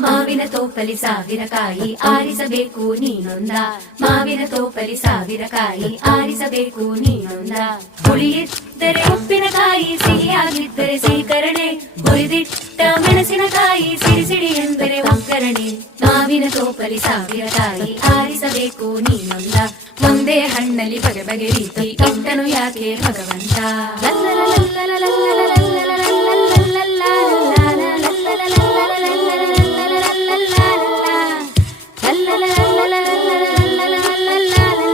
ಮಾವಿನ ತೋಪಲಿ ಸಾವಿರ ಕಾಯಿ ಆರಿಸಬೇಕು ನೀನೊಂದ, ಮಾವಿನ ತೋಪಲಿ ಸಾವಿರ ಕಾಯಿ ಆರಿಸಬೇಕು ನೀನೊಂದ. ಹುಳಿಯಿದ್ದರೆ ಉಪ್ಪಿನಕಾಯಿ, ಸಿಹಿಯಾಗಿದ್ದರೆ ಸೀಕರಣೆ, ಹುರಿದಿಟ್ಟ ಮೆಣಸಿನಕಾಯಿ, ಸಿಡಿ ಸಿಡಿ ಎಂದರೆ ಒಗ್ಗರಣೆ. ಮಾವಿನ ತೋಪಲಿ ಸಾವಿರ ಕಾಯಿ ಆರಿಸಬೇಕು ನೀನೊಂದ, ಒಂದೇ ಹಣ್ಣಲ್ಲಿ ಬಗೆ ಬಗೆ ರೀತಿ ಇಟ್ಟನು ಯಾಕೆ ಭಗವಂತ.